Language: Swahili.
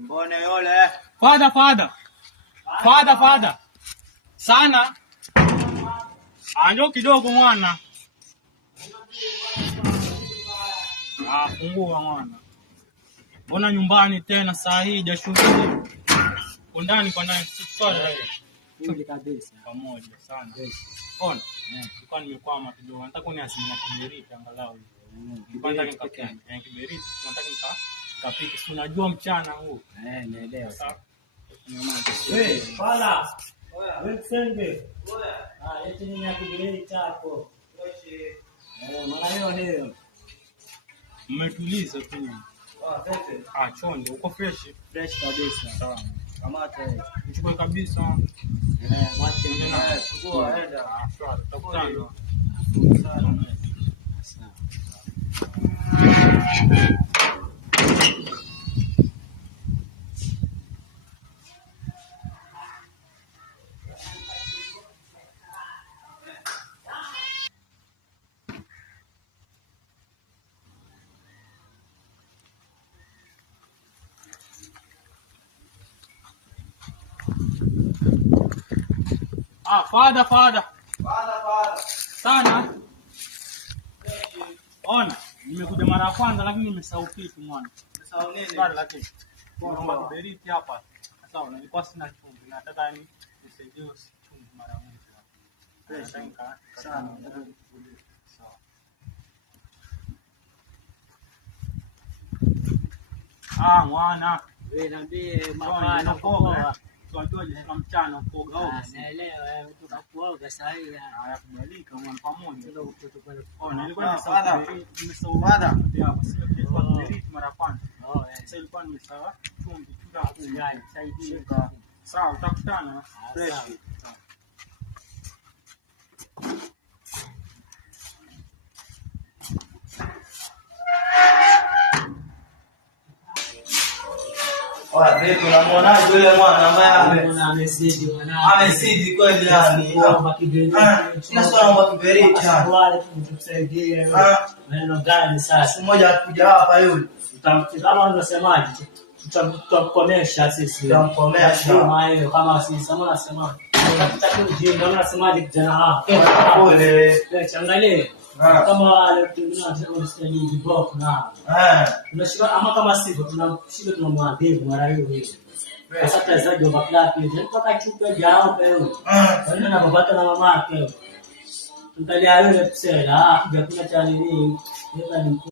Mbona yule? Fadha. Sana. Anjo kidogo mwana. Fungua mwana. Mbona nyumbani tena saa hii jashughuli? Kwa ndani sikutoa Ndio kabisa. Pamoja sana. Ona. Nilikuwa nimekwama kidogo. Nataka kuniasimia kiberiti angalau. Kwanza kiberiti. Nataka nikapike. Si unajua mchana huu. Naelewa. Pala. Wewe senge. Eti nini ya kiberiti chako? Mara hiyo. Mmetuliza tu. Chonde, uko fresh Kabisa. Sawa. Kamata Mchukue kabisa. Mwache Nenda. Chukua heda. Sawa, tutakutana. Fadha. Sana. Ona, nimekuja mara ya kwanza lakini nimesahau kitu mwana. Umesahau nini? Bado lakini. Naomba kiberiti hapa. Sawa, nilikuwa sina chumvi. Nataka nisaidie chumvi mara moja. Sana. Sawa. Mwana. Wewe niambie Mapana kuoga. Tunajua ni mchana kuoga. Naelewa tunakuoga saa hii. Kubalika mwana pamoja. Ndio Nilikuwa nimesahau hapa sio kitu kiberiti mara kwanza. Sasa ilikuwa nimesahau chumvi gani saidie. Sawa, tutakutana fresh. Vipi unamwonaje yule mwana ambaye amezidi kweli yani? Sina swala kwa kiberiti yani. Wale tutusaidie. Neno gani sasa? Mmoja akuja hapa yule. Kama unasemaje? Tutakomesha sisi. Tutamkomesha. Kama sisi kama unasema. Ndio unasemaje kijana Pole. Changalie. Kama wale tunastahili viboko na. Tunashika ama kama sivyo tunashika tunamwadhibu mara hiyo. Sasa tazaji wa maklaki ndio mpaka chupe jao peo. Wale na babaka na mama yake. Tutalia yule psela, hakuna cha nini.